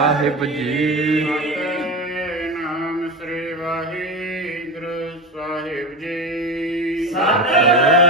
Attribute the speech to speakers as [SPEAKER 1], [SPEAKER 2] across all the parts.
[SPEAKER 1] ਸਾਹਿਬ ਜੀ।
[SPEAKER 2] ਨਾਮ ਸ੍ਰੀ ਵਾਹਿਗੁਰੂ ਸਾਹਿਬ ਜੀ।
[SPEAKER 1] ਸਾਹਿਬ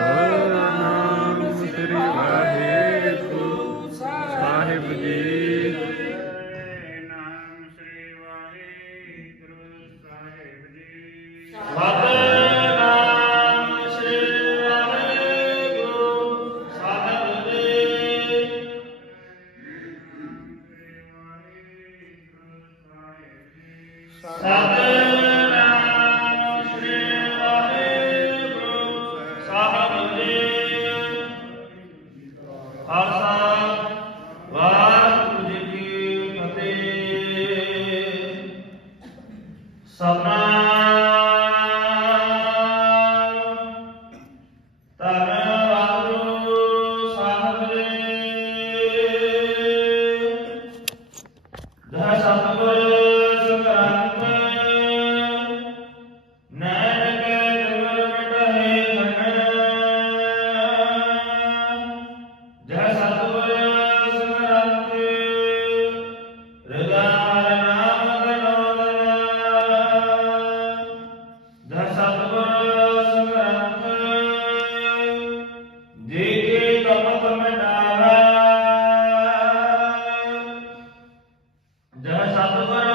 [SPEAKER 2] যারা সাধু করে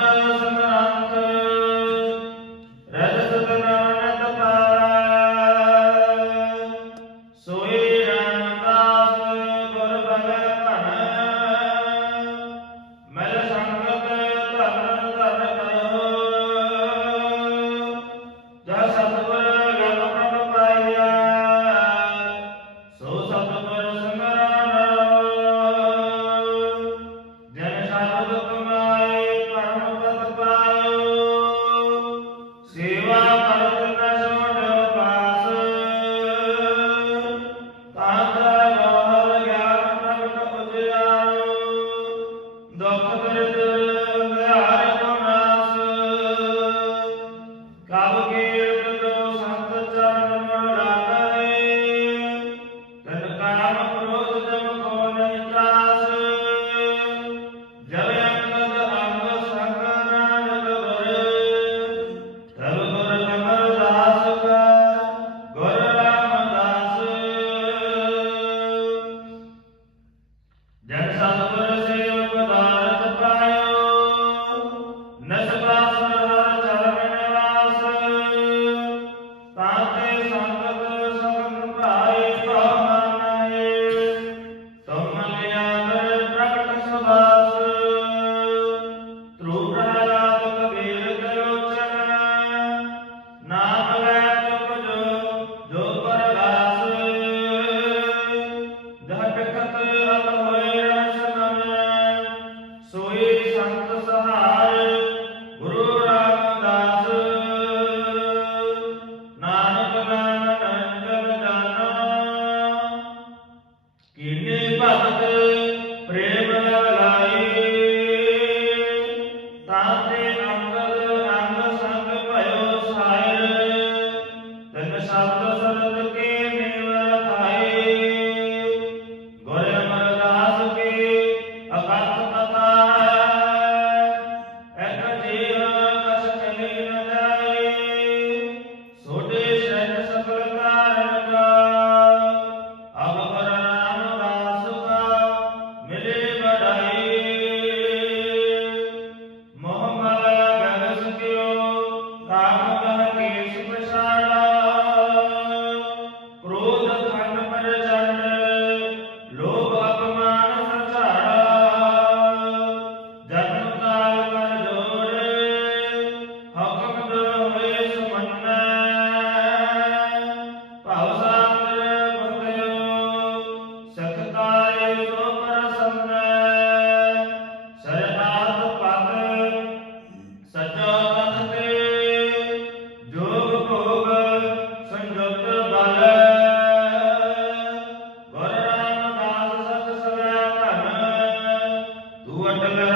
[SPEAKER 2] ربنا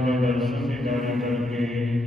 [SPEAKER 2] ਦਾ ਦਰਸ਼ਨ ਦਿਦਾਰਾ ਕਰਕੇ